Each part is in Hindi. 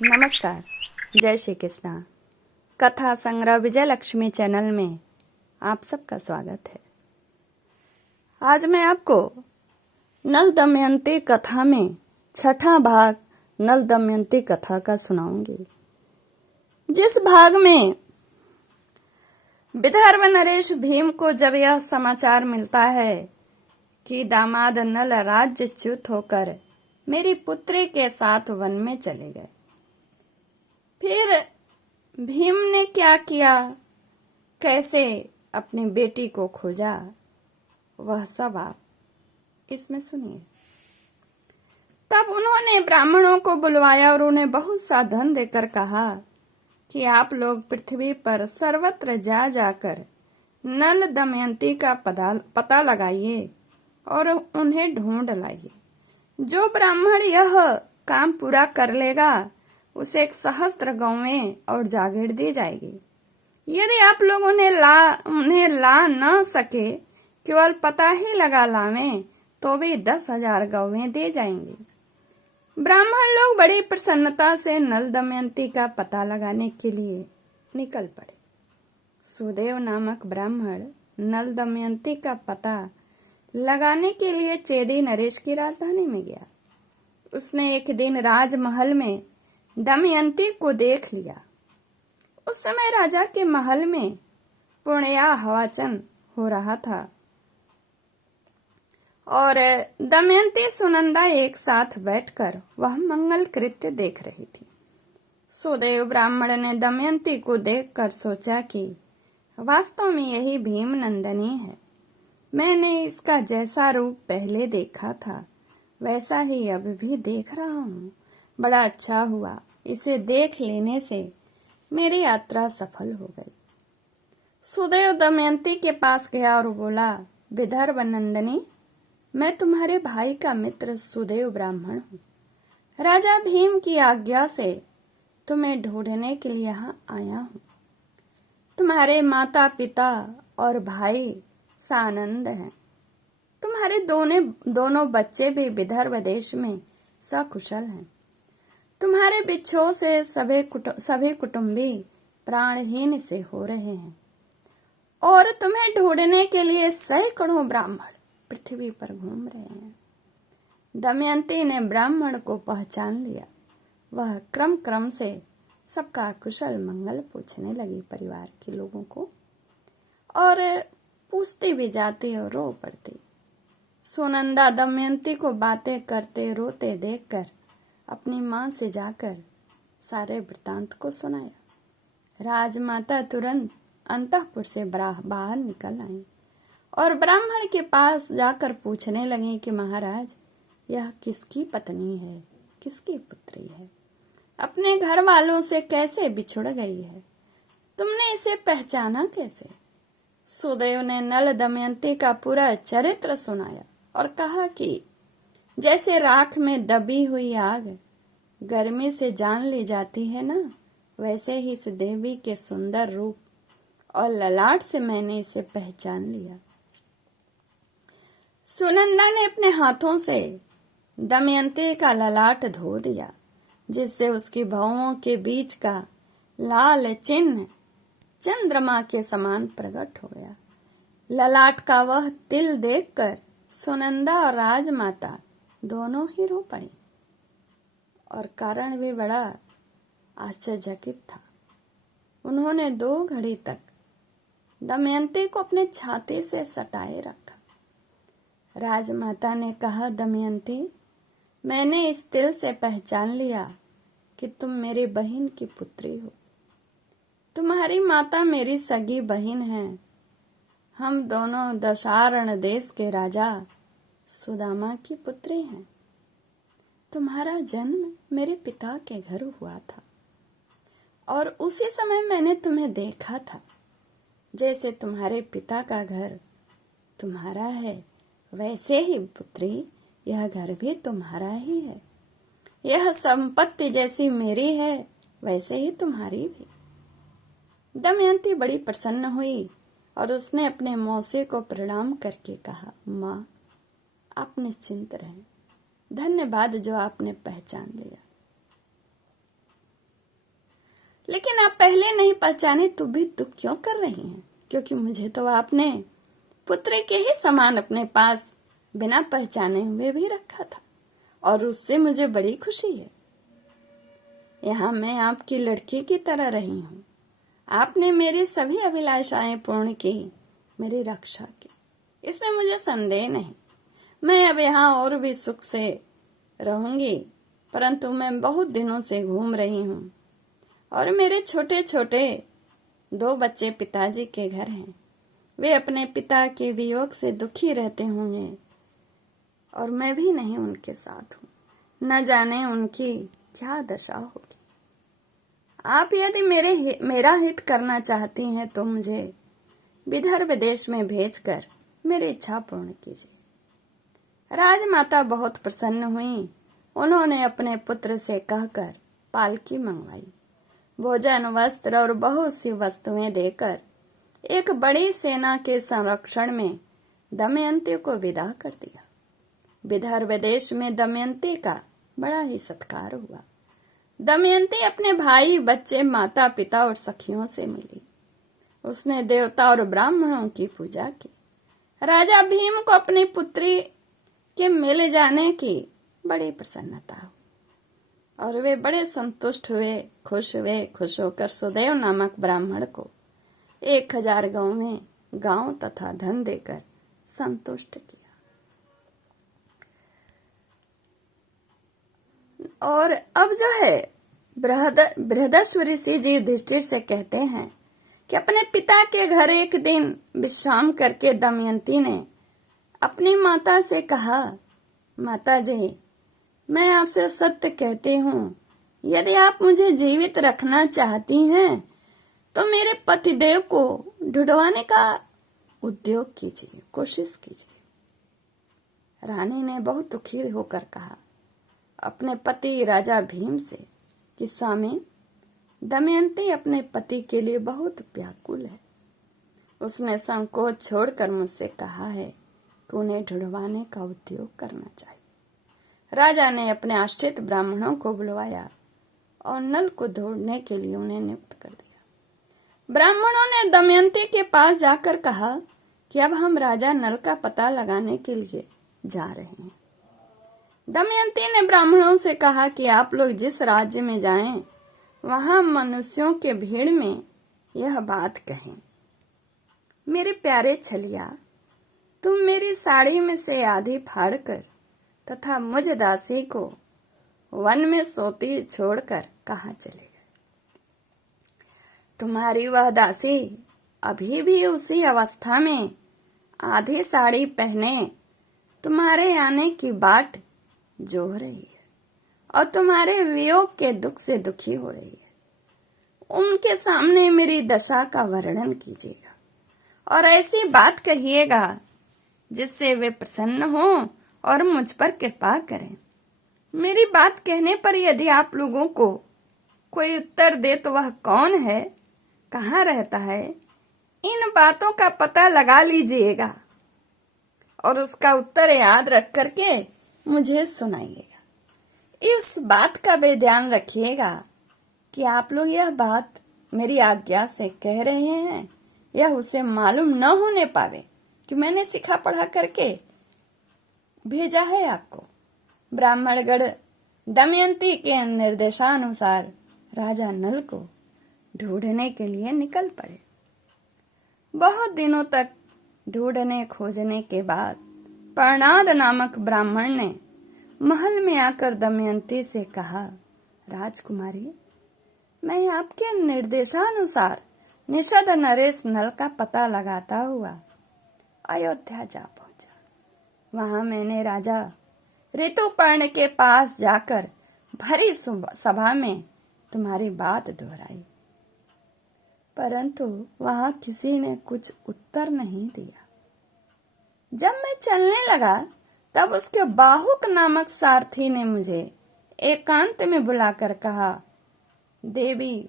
नमस्कार, जय श्री कृष्णा। कथा संग्रह विजय लक्ष्मी चैनल में आप सबका स्वागत है। आज मैं आपको नल दमयंती कथा में छठा भाग नल दमयंती कथा का सुनाऊंगी, जिस भाग में विदर्भ नरेश भीम को जब यह समाचार मिलता है कि दामाद नल राज्यच्युत होकर मेरी पुत्री के साथ वन में चले गए, फिर भीम ने क्या किया, कैसे अपनी बेटी को खोजा, वह सब आप इसमें सुनिए। तब उन्होंने ब्राह्मणों को बुलवाया और उन्हें बहुत सा धन देकर कहा कि आप लोग पृथ्वी पर सर्वत्र जा जाकर नल दमयंती का पता लगाइए और उन्हें ढूंढ लाइए। जो ब्राह्मण यह काम पूरा कर लेगा उसे 1 सहस्त्र गौवें और जागीर दी जाएगी। यदि आप लोग उन्हें ला न सके, केवल पता ही लगा लावें, तो भी 10,000 गौवें दे जाएंगी। ब्राह्मण लोग बड़ी प्रसन्नता से नल दमयंती का पता लगाने के लिए निकल पड़े। सुदेव नामक ब्राह्मण नल दमयंती का पता लगाने के लिए चेदी नरेश की राजधानी में गया। उसने एक दिन राजमहल में दमयंती को देख लिया। उस समय राजा के महल में पूर्णया हवाचन हो रहा था और दमयंती सुनंदा एक साथ बैठकर वह मंगल कृत्य देख रही थी। सुदेव ब्राह्मण ने दमयंती को देखकर सोचा कि वास्तव में यही भीम नंदनी है। मैंने इसका जैसा रूप पहले देखा था वैसा ही अब भी देख रहा हूँ। बड़ा अच्छा हुआ, इसे देख लेने से मेरी यात्रा सफल हो गई। सुदेव दमयंती के पास गया और बोला, विदर्भ नंदनी, मैं तुम्हारे भाई का मित्र सुदेव ब्राह्मण हूँ। राजा भीम की आज्ञा से तुम्हें ढूंढने के लिए यहाँ आया हूँ। तुम्हारे माता पिता और भाई सानंद हैं। तुम्हारे दोनों बच्चे भी विदर्भ देश में सकुशल हैं। तुम्हारे बिच्छों से सभी कुटुंबी प्राणहीन से हो रहे हैं और तुम्हें ढूंढने के लिए सैकड़ों ब्राह्मण पृथ्वी पर घूम रहे हैं। दमयंती ने ब्राह्मण को पहचान लिया। वह क्रम क्रम से सबका कुशल मंगल पूछने लगी, परिवार के लोगों को, और पूछती भी जाती और रो पड़ती। सुनंदा दमयंती को बातें करते रोते देखकर अपनी मां से जाकर सारे वृतांत को सुनाया। राजमाता तुरंत अंतःपुर से बाहर निकल आई और ब्राह्मण के पास जाकर पूछने लगी कि महाराज, यह किसकी पत्नी है, किसकी पुत्री है, अपने घर वालों से कैसे बिछुड़ गई है, तुमने इसे पहचाना कैसे? सुदेव ने नल दमयंती का पूरा चरित्र सुनाया और कहा कि जैसे राख में दबी हुई आग गर्मी से जान ली जाती है ना, वैसे ही इस देवी के सुंदर रूप और ललाट से मैंने इसे पहचान लिया। सुनंदा ने अपने हाथों से दमयंती का ललाट धो दिया, जिससे उसकी भौहों के बीच का लाल चिन्ह चंद्रमा के समान प्रकट हो गया। ललाट का वह तिल देखकर सुनंदा और राजमाता दोनों ही रो पड़ी और कारण भी बड़ा आश्चर्यचकित था। उन्होंने 2 घड़ी तक दमयंती को अपने छाती से सटाए रखा। राजमाता ने कहा, दमयंती, मैंने इस तिल से पहचान लिया कि तुम मेरी बहन की पुत्री हो। तुम्हारी माता मेरी सगी बहन है। हम दोनों दशारण देश के राजा सुदामा की पुत्री हैं। तुम्हारा जन्म मेरे पिता के घर हुआ था और उसी समय मैंने तुम्हें देखा था। जैसे तुम्हारे पिता का घर तुम्हारा है, वैसे ही पुत्री यह घर भी तुम्हारा ही है। यह संपत्ति जैसी मेरी है वैसे ही तुम्हारी भी। दमयंती बड़ी प्रसन्न हुई और उसने अपने मौसी को प्रणाम करके कहा, माँ, आप निश्चिंत रहें। धन्यवाद जो आपने पहचान लिया। लेकिन आप पहले नहीं पहचाने तो भी दुख क्यों कर रही हैं? क्योंकि मुझे तो आपने पुत्र के ही समान अपने पास बिना पहचाने हुए भी रखा था, और उससे मुझे बड़ी खुशी है। यहाँ मैं आपकी लड़की की तरह रही हूँ। आपने मेरी सभी अभिलाषाएं पूर्ण की, मेरी रक्षा की, इसमें मुझे संदेह नहीं। मैं अब यहाँ और भी सुख से रहूंगी, परंतु मैं बहुत दिनों से घूम रही हूँ और मेरे छोटे छोटे 2 बच्चे पिताजी के घर हैं। वे अपने पिता के वियोग से दुखी रहते होंगे और मैं भी नहीं उनके साथ हूँ। न जाने उनकी क्या दशा होगी। आप यदि मेरा हित करना चाहती हैं तो मुझे विदर्भ देश में भेजकर मेरी इच्छा पूर्ण कीजिए। राजमाता बहुत प्रसन्न हुई। उन्होंने अपने पुत्र से कहकर पालकी मंगवाई। भोजन, वस्त्र और बहुत सी वस्तुएं देकर एक बड़ी सेना के संरक्षण में दमयंती को विदा कर दिया। विदर्भ देश में दमयंती का बड़ा ही सत्कार हुआ। दमयंती अपने भाई, बच्चे, माता पिता और सखियों से मिली। उसने देवता और ब्राह्मणों की पूजा की। राजा भीम को अपनी पुत्री के मिल जाने की बड़ी प्रसन्नता हुई और वे बड़े संतुष्ट हुए, खुश होकर सुदेव नामक ब्राह्मण को 1000 गांव तथा धन देकर संतुष्ट किया। और अब जो है बृहदस्व ऋषि जी युधिष्ठिर से कहते हैं कि अपने पिता के घर एक दिन विश्राम करके दमयंती ने अपनी माता से कहा, माता जी, मैं आपसे सत्य कहती हूँ, यदि आप मुझे जीवित रखना चाहती हैं तो मेरे पतिदेव को ढूंढवाने का उद्योग कीजिए, कोशिश कीजिए। रानी ने बहुत दुखी होकर कहा अपने पति राजा भीम से कि स्वामी, दमयंती अपने पति के लिए बहुत व्याकुल है। उसने संकोच छोड़कर मुझसे कहा है कि उन्हें ढूंढवाने का उद्योग करना चाहिए। राजा ने अपने आश्रित ब्राह्मणों को बुलवाया और नल को ढूंढने के लिए उन्हें नियुक्त कर दिया। ब्राह्मणों ने दमयंती के पास जाकर कहा कि अब हम राजा नल का पता लगाने के लिए जा रहे हैं। दमयंती ने ब्राह्मणों से कहा कि आप लोग जिस राज्य में जाएं, वहां मनुष्यों के भीड़ में यह बात कहें, मेरे प्यारे छलिया, तुम मेरी साड़ी में से आधी फाड़कर तथा मुझ दासी को वन में सोती छोड़कर कहाँ चले गए? तुम्हारी वह दासी अभी भी उसी अवस्था में आधी साड़ी पहने तुम्हारे आने की बाट जोह रही है और तुम्हारे वियोग के दुख से दुखी हो रही है। उनके सामने मेरी दशा का वर्णन कीजिएगा और ऐसी बात कहिएगा जिससे वे प्रसन्न हो और मुझ पर कृपा करें। मेरी बात कहने पर यदि आप लोगों को कोई उत्तर दे तो वह कौन है, कहाँ रहता है, इन बातों का पता लगा लीजिएगा और उसका उत्तर याद रख करके मुझे सुनाइएगा। इस बात का भी ध्यान रखिएगा कि आप लोग यह बात मेरी आज्ञा से कह रहे हैं, यह उसे मालूम न होने पावे कि मैंने सिखा पढ़ा करके भेजा है आपको। ब्राह्मणगण दमयंती के निर्देशानुसार राजा नल को ढूंढने के लिए निकल पड़े। बहुत दिनों तक ढूंढने खोजने के बाद पर्णाद नामक ब्राह्मण ने महल में आकर दमयंती से कहा, राजकुमारी, मैं आपके निर्देशानुसार निषद नरेश नल का पता लगाता हुआ अयोध्या जा पहुंचा। वहां मैंने राजा ऋतुपर्ण के पास जाकर भरी सभा में तुम्हारी बात दोहराई, परंतु वहां किसी ने कुछ उत्तर नहीं दिया। जब मैं चलने लगा तब उसके बाहुक नामक सारथी ने मुझे एकांत में बुलाकर कहा, देवी,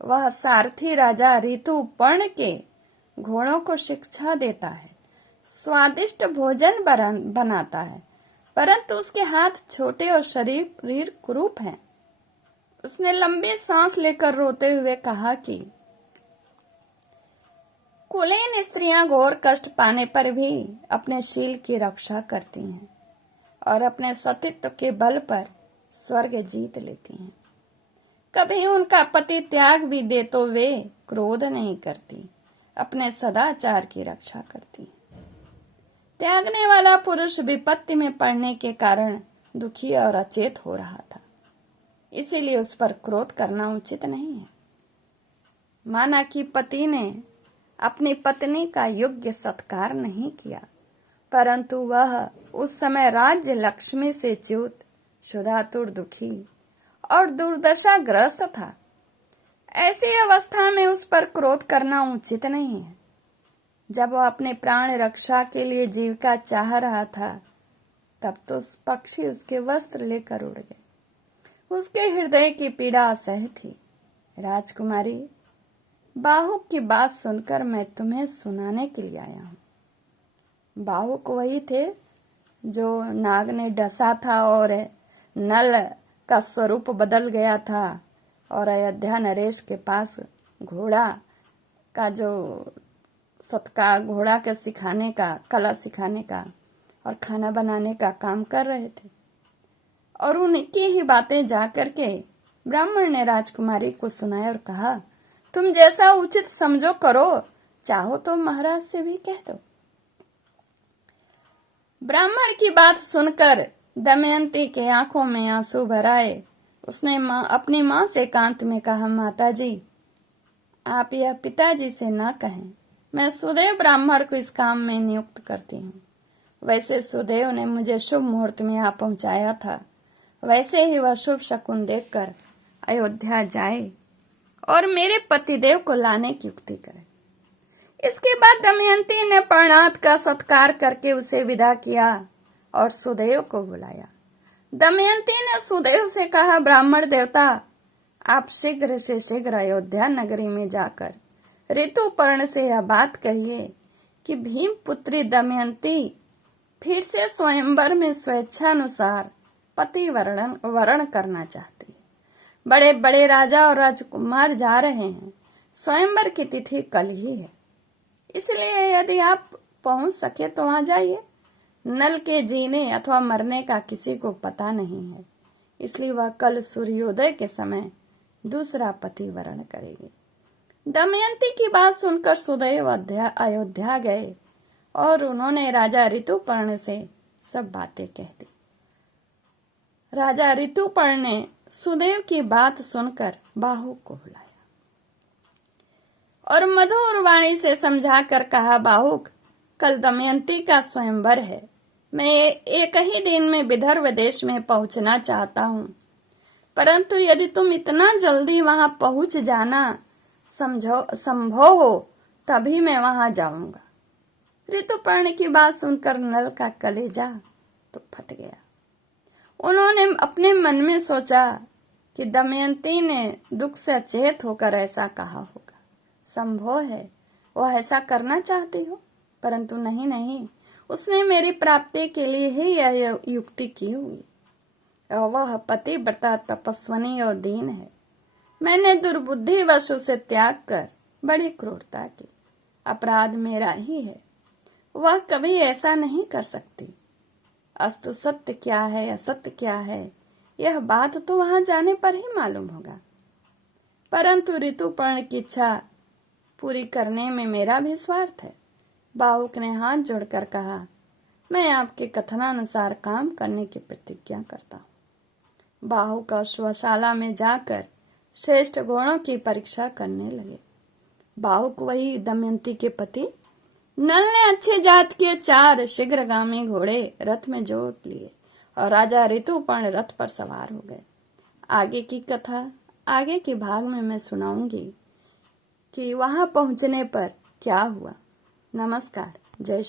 वह सारथी राजा ऋतुपर्ण के घोड़ों को शिक्षा देता है, स्वादिष्ट भोजन बनाता है, परंतु उसके हाथ छोटे और शरीर कुरूप हैं। उसने लंबी सांस लेकर रोते हुए कहा कि कुलीन स्त्रियां घोर कष्ट पाने पर भी अपने शील की रक्षा करती हैं और अपने सतीत्व के बल पर स्वर्ग जीत लेती हैं। कभी उनका पति त्याग भी दे तो वे क्रोध नहीं करती, अपने सदाचार की रक्षा करती हैं। त्यागने वाला पुरुष विपत्ति में पड़ने के कारण दुखी और अचेत हो रहा था, इसीलिए उस पर क्रोध करना उचित नहीं है। माना कि पति ने अपनी पत्नी का योग्य सत्कार नहीं किया, परंतु वह उस समय राज्य लक्ष्मी से च्युत, क्षुधातुर, दुखी और दुर्दशाग्रस्त था। ऐसी अवस्था में उस पर क्रोध करना उचित नहीं है। जब वह अपने प्राण रक्षा के लिए जीविका चाह रहा था, तब तो पक्षी उसके वस्त्र लेकर उड़ गए। उसके हृदय की पीड़ा असह्य थी। राजकुमारी, बाहुक की बात सुनकर मैं तुम्हें सुनाने के लिए आया हूँ। बाहुक वही थे जो नाग ने डसा था और नल का स्वरूप बदल गया था और अयोध्या नरेश के पास घोड़ा का जो सत्कार, घोड़ा के सिखाने का, कला सिखाने का और खाना बनाने का काम कर रहे थे। और उनकी ही बातें जाकर के ब्राह्मण ने राजकुमारी को सुनाया और कहा, तुम जैसा उचित समझो करो, चाहो तो महाराज से भी कह दो। ब्राह्मण की बात सुनकर दमयंती के आंखों में आंसू भर आए। उसने अपनी माँ से एकांत में कहा, माताजी, आप यह पिताजी से न कहें। मैं सुदेव ब्राह्मण को इस काम में नियुक्त करती हूँ। वैसे सुदेव ने मुझे शुभ मुहूर्त में यहाँ पहुंचाया था, वैसे ही वह शुभ शकुन देखकर अयोध्या जाए और मेरे पतिदेव को लाने की युक्ति करे। इसके बाद दमयंती ने परणात का सत्कार करके उसे विदा किया और सुदेव को बुलाया। दमयंती ने सुदेव से कहा, ब्राह्मण देवता, आप शीघ्र से शीघ्र अयोध्या नगरी में जाकर ऋतुपर्ण से यह बात कहिए कि भीम पुत्री दमयंती फिर से स्वयंवर में स्वेच्छानुसार पति वरण करना चाहती है। बड़े बड़े राजा और राजकुमार जा रहे हैं। स्वयंवर की तिथि कल ही है, इसलिए यदि आप पहुंच सके तो आ जाइए। नल के जीने अथवा मरने का किसी को पता नहीं है, इसलिए वह कल सूर्योदय के समय दूसरा पति वरण करेगी। दमयंती की बात सुनकर सुदेव अयोध्या गए और उन्होंने राजा ऋतुपर्ण से सब बातें कह दी। राजा ऋतुपर्ण ने सुदेव की बात सुनकर बाहु को बुलाया और मधुर वाणी से समझाकर कहा, बाहुक, कल दमयंती का स्वयंवर है। मैं एक ही दिन में विदर्भ देश में पहुंचना चाहता हूँ, परंतु यदि तुम इतना जल्दी वहां पहुंच जाना संभव हो तभी मैं वहां जाऊंगा। ऋतुपर्ण की बात सुनकर नल का कलेजा तो फट गया। उन्होंने अपने मन में सोचा कि दमयंती ने दुख से अचेत होकर ऐसा कहा होगा। संभव है वह ऐसा करना चाहती हो, परंतु नहीं, उसने मेरी प्राप्ति के लिए ही यह युक्ति की हुई। और वह पतिव्रता, तपस्विनी और दीन है। मैंने दुर्बुद्धिवश उसे त्याग कर बड़ी क्रूरता की। अपराध मेरा ही है, वह कभी ऐसा नहीं कर सकती। अस्तु, सत्य क्या है असत्य क्या है, यह बात तो वहां जाने पर ही मालूम होगा। परंतु ऋतुपर्ण की इच्छा पूरी करने में मेरा भी स्वार्थ है। बाहुक ने हाथ जोड़कर कहा, मैं आपके कथनानुसार काम करने की प्रतिज्ञा करता हूँ। बाहुक अश्वशाला में जाकर श्रेष्ठ गुणों की परीक्षा करने लगे। बाहुक वही दमयंती के पति नल ने अच्छे जात के 4 शीघ्रगामी घोड़े रथ में जोत लिए और राजा ऋतुपर्ण रथ पर सवार हो गए। आगे की कथा आगे के भाग में मैं सुनाऊंगी कि वहां पहुंचने पर क्या हुआ। नमस्कार, जय